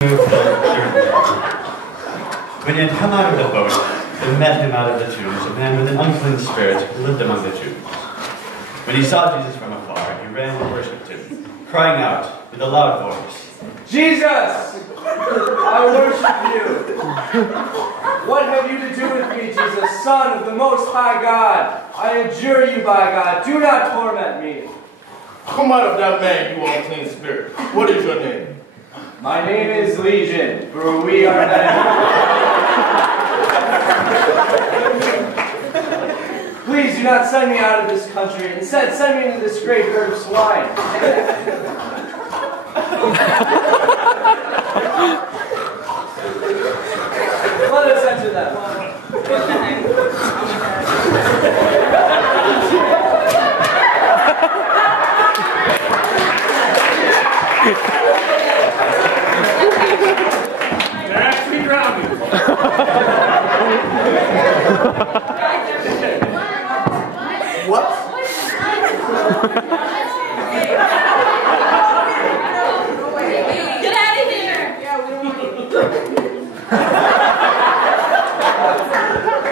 When he had come out of the boat, there met him out of the tombs a man with an unclean spirit who lived among the Jews. When he saw Jesus from afar, he ran and worshipped him, crying out with a loud voice, Jesus! I worship you! What have you to do with me, Jesus, Son of the Most High God? I adjure you by God, do not torment me. Come out of that man, you unclean spirit. What is your name? My name is Legion, for we are many. Please do not send me out of this country. Instead, send me into this great herd of swine. Let us enter that one. They're actually drowning. What? Get out of here!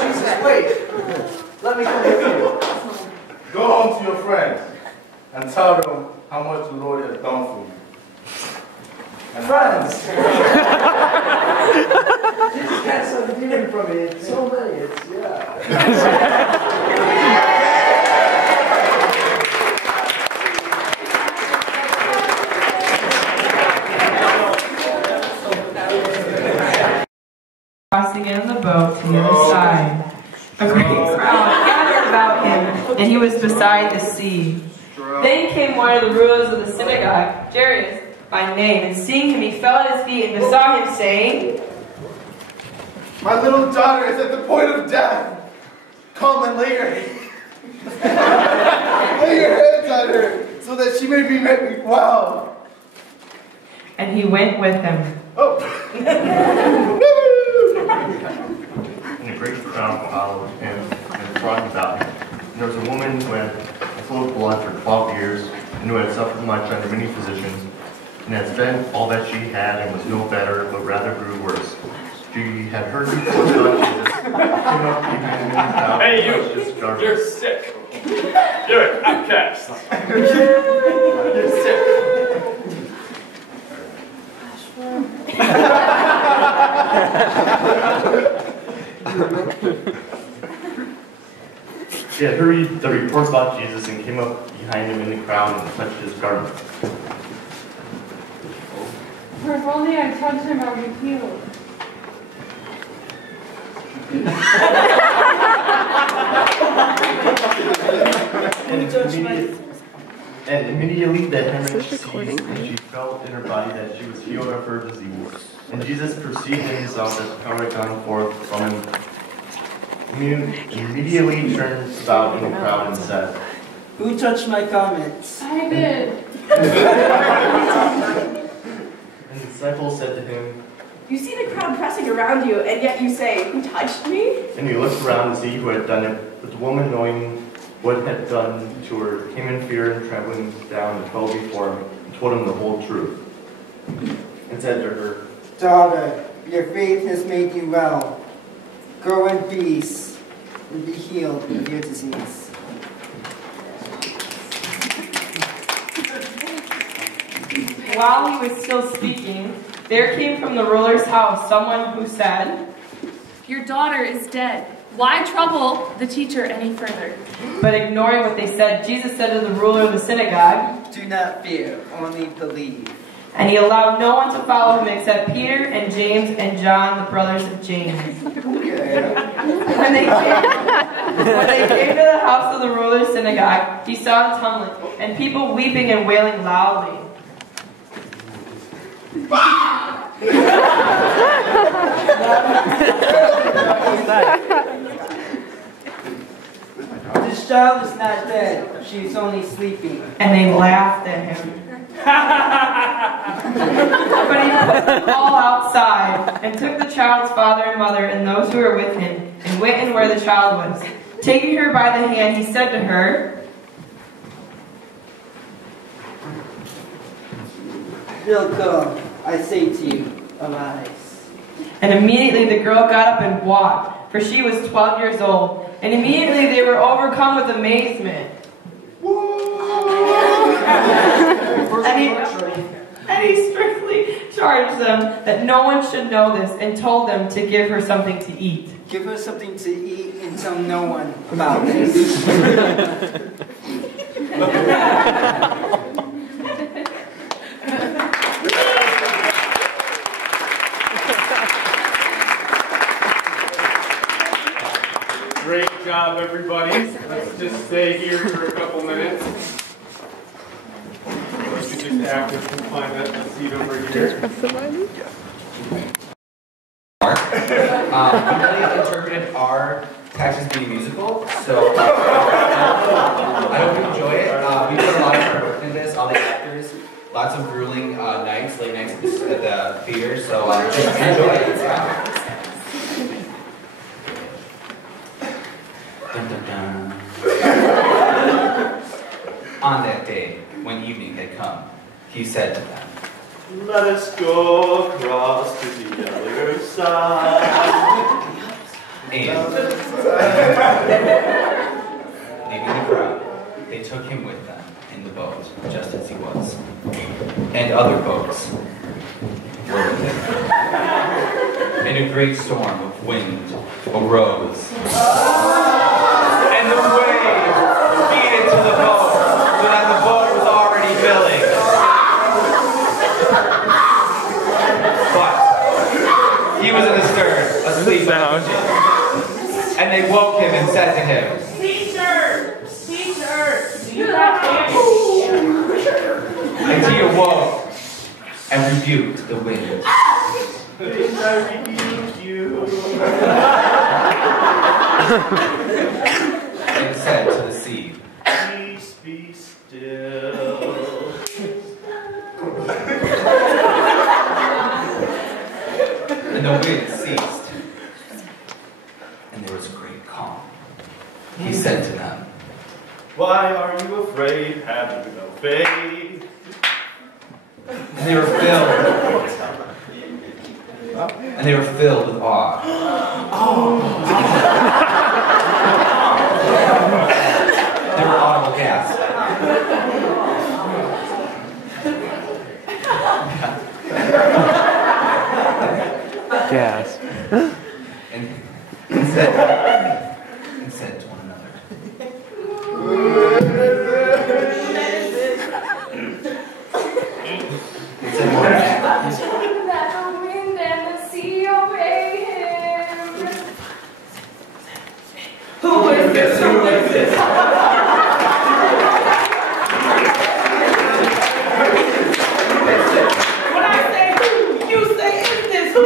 Jesus, wait. Let me come with you. Go home to your friends and tell them how much the Lord has done for you. Friends! Jesus can't stop hearing from me. It's so many. It's, yeah. Crossing in the boat to the other side. A great crowd gathered about him, and he was beside the sea. Then came one of the rulers of the synagogue, Jairus by name, and seeing him, he fell at his feet and besought him, saying, My little daughter is at the point of death. Come and lay your hands on her so that she may be made well. And he went with him. Oh. And a great crowd followed him and thronged about him. And there was a woman who had a flow of blood for 12 years, and who had suffered much under many physicians, and had spent all that she had, and was no better, but rather grew worse. She had heard reports about Jesus, came up behind him in the crowd. Hey, you! You're sick. You're an outcast. You're sick. She had heard the reports about Jesus and came up behind him in the crowd and touched his garment. For if only I touch him, I'll be healed. And immediately the hemorrhage ceased, and she felt in her body that she was healed of her disease. And Jesus perceived in himself that the power had gone forth from him. Immediately turned about in the crowd and said, Who touched my garments? I did. And the disciples said to him, You see the crowd pressing around you, and yet you say, Who touched me? and he looked around to see who had done it. But the woman, knowing what had done to her, came in fear and trembling down and fell before him and told him the whole truth. And said to her, Daughter, your faith has made you well. Go in peace and be healed of your disease. While he was still speaking, there came from the ruler's house someone who said, Your daughter is dead. Why trouble the teacher any further? But ignoring what they said, Jesus said to the ruler of the synagogue, Do not fear, only believe. and he allowed no one to follow him except Peter and James and John, the brothers of James. When they came to the house of the ruler's synagogue, he saw a tumult and people weeping and wailing loudly. This child is not dead. She is only sleeping. And they laughed at him. But he put them all outside and took the child's father and mother and those who were with him and went in where the child was. Taking her by the hand, he said to her, He'll come, I say to you. arise. And immediately the girl got up and walked, for she was 12 years old. And immediately they were overcome with amazement. And he strictly charged them that no one should know this and told them to give her something to eat. Give her something to eat and tell no one about this. Great job, everybody. Let's just stay here for a couple minutes. Let's just act if we can find that seat over here. We really interpreted our text as being musical, so I hope you enjoy it. We put a lot of hard work into this, all the actors, lots of grueling nights, late nights at the theater, so just enjoy it. Yeah. Dun, dun, dun. On that day, when evening had come, he said to them, "Let us go across to the other side." And leaving the crowd, they took him with them in the boat, just as he was. And other boats were with him. And a great storm of wind arose. And the waves beat into the boat, so that the boat was already filling. But he was in the stern, asleep on the ship. And they woke him and said to him, Teacher, do you not hear me? and he awoke and rebuked the wind. I rebuke you. And said to the sea, Peace, be still. and the wind ceased. And there was a great calm. He said to them, Why are you afraid? Have you no faith? and they were filled with awe. There were audible gasps. Gas. And said to one another, That the wind and the sea obey him. Who is this? Who is this? When I say who, you say is this who?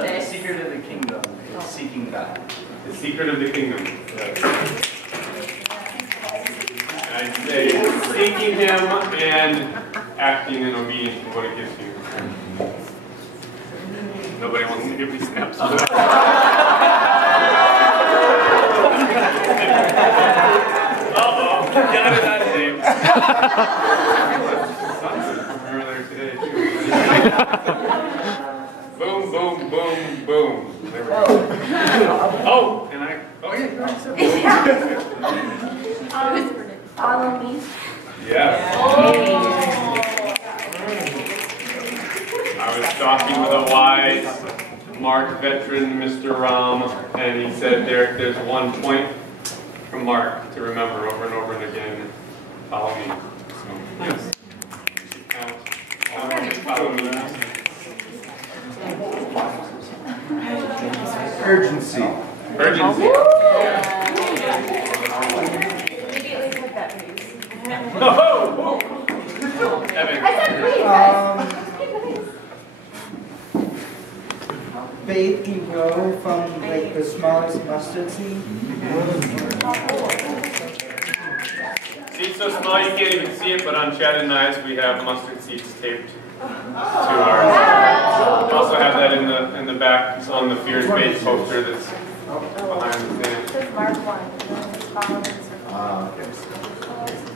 The secret of the kingdom is seeking God. The secret of the kingdom. I'd say seeking him and acting in obedience to what it gives you. Nobody wants to give me snaps. Uh-oh, got it out of Dave. Earlier today, too. Boom, boom, boom, boom. There we go. Oh, and oh yeah, you already said Follow me. yeah. I was talking with a wise Mark veteran, Mr. Ram, and he said, Derek, there's one point from Mark to remember over and over and again. Follow me. So, yes. Follow me. Urgency. Urgency. Immediately put that, please. Oh! Evan. I said please, Faith can grow from like the smallest mustard seed. so small you can't even see it, but on Chad and I's we have mustard seeds taped to ours. We also have that in the back. It's on the Fears Base poster that's behind the thing. Mark 1. Okay.